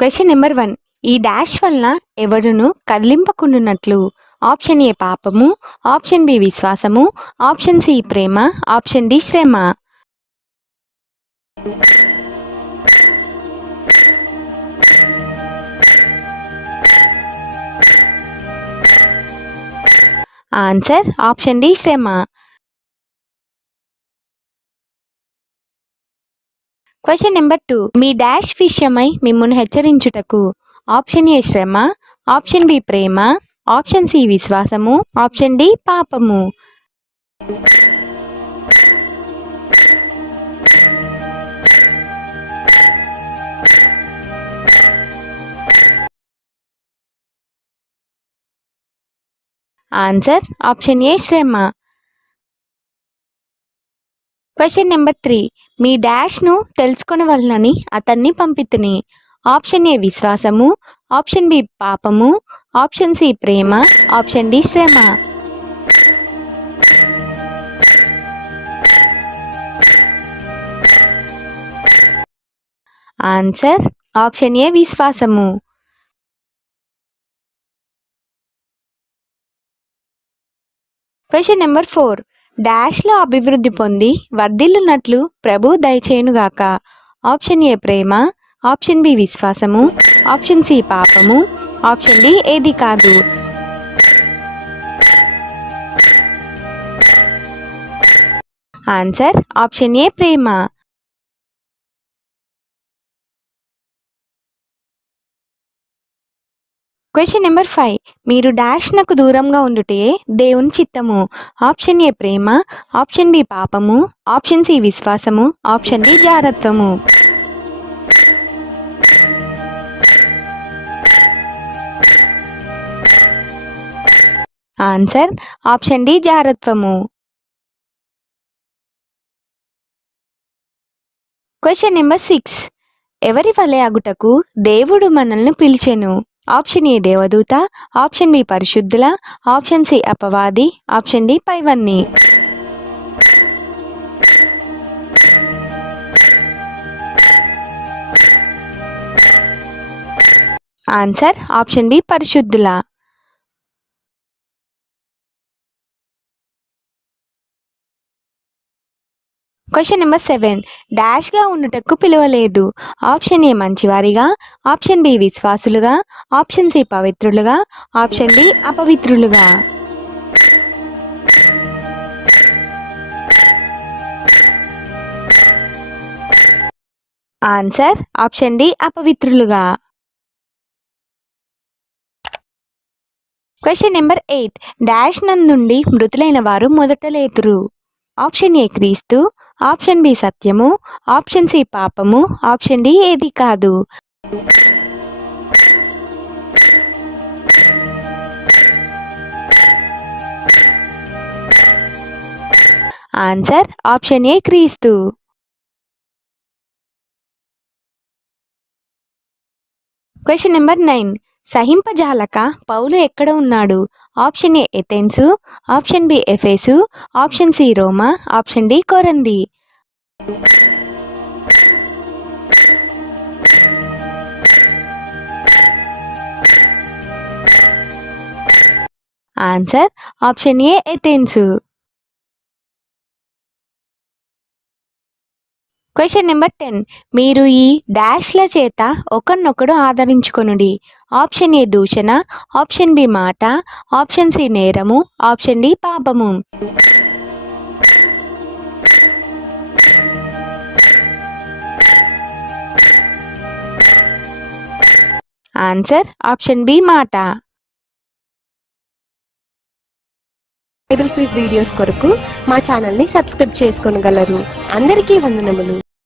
Question number one ఈ dash వలన ఎవరును కదిలింపకుండునట్లు? ఆప్షన్ ఏ పాపము ఆప్షన్ బి విశ్వాసము ఆప్షన్ సి ప్రేమ ఆప్షన్ డి శ్రమ. ఆన్సర్ ఆప్షన్ డి శ్రమ. క్వశ్చన్ నెంబర్ టూ మీ డాష్ విషయమై మిమ్మల్ని హెచ్చరించుటకు ఆప్షన్ ఏ శ్రమ ఆప్షన్ బి ప్రేమ ఆప్షన్ సి విశ్వాసము ఆప్షన్ డి పాపము. ఆన్సర్ ఆప్షన్ ఏ శ్రమ. క్వశ్చన్ నెంబర్ త్రీ మీ డాష్ను తెలుసుకొనవలనని అతన్ని పంపితిని. ఆప్షన్ ఏ విశ్వాసము ఆప్షన్ బి పాపము ఆప్షన్ సి ప్రేమ ఆప్షన్ డి శ్రమ. ఆన్సర్ ఆప్షన్ ఏ విశ్వాసము. క్వశ్చన్ నెంబర్ ఫోర్ డాష్లో అభివృద్ధి పొంది వర్ధిల్లునట్లు ప్రభు దయచేయునుగాక. ఆప్షన్ ఏ ప్రేమ ఆప్షన్ బి విశ్వాసము ఆప్షన్ సి పాపము ఆప్షన్ డి ఏది కాదు. ఆన్సర్ ఆప్షన్ ఏ ప్రేమ. క్వశ్చన్ నెంబర్ ఫైవ్ మీరు డాష్ నాకు దూరంగా ఉండుటే దేవుని చిత్తము. ఆప్షన్ ఏ ప్రేమ ఆప్షన్ బి పాపము ఆప్షన్ సి విశ్వాసము ఆప్షన్ డి జారత్వము. ఆన్సర్ ఆప్షన్ డి జారత్వము. క్వశ్చన్ నెంబర్ సిక్స్ ఎవరి వలె అగుటకు దేవుడు మనల్ని పిలిచెను? ఆప్షన్ ఏ దేవదూత ఆప్షన్ బి పరిశుద్ధుల ఆప్షన్ సి అపవాది ఆప్షన్ డి పైవన్నీ. ఆన్సర్ ఆప్షన్ బి పరిశుద్ధుల. క్వశ్చన్ నెంబర్ సెవెన్ డాష్గా ఉండుటకు పిలవలేదు. ఆప్షన్ ఏ మంచివారిగా ఆప్షన్ బి విశ్వాసులుగా ఆప్షన్ సి పవిత్రులుగా ఆప్షన్ డి అపవిత్రులుగా. ఆన్సర్ ఆప్షన్ డి అపవిత్రులుగా. క్వశ్చన్ నెంబర్ ఎయిట్ డాష్ నందుండి మృతులైన వారు మొదట లేతురు. ఆప్షన్ ఏ క్రీస్తు ఆప్షన్ బి సత్యము ఆప్షన్ సి పాపము ఆప్షన్ డి ఏది కాదు. ఆన్సర్ ఆప్షన్ ఏ క్రీస్తు. Question number nine. సహింపజాలక పౌలు ఎక్కడ ఉన్నాడు? Option A Athens option B ఎఫేసు option C రోమా option D కొరంది. Answer option A Athens. Question number ten మీరు ఈ డాష్ల చేత ఒకరినొకడు ఆదరించుకొనుడి. ఆప్షన్ ఏ దూషణ ఆప్షన్ బి మాట ఆప్షన్ సి నేరము ఆప్షన్ డి పాపము. ఆన్సర్ ఆప్షన్ బి మాట. టేబుల్ క్విజ్ వీడియోస్ కొరకు మా ఛానల్ని సబ్స్క్రైబ్ చేసుకోగలరు. అందరికీ వందనములు.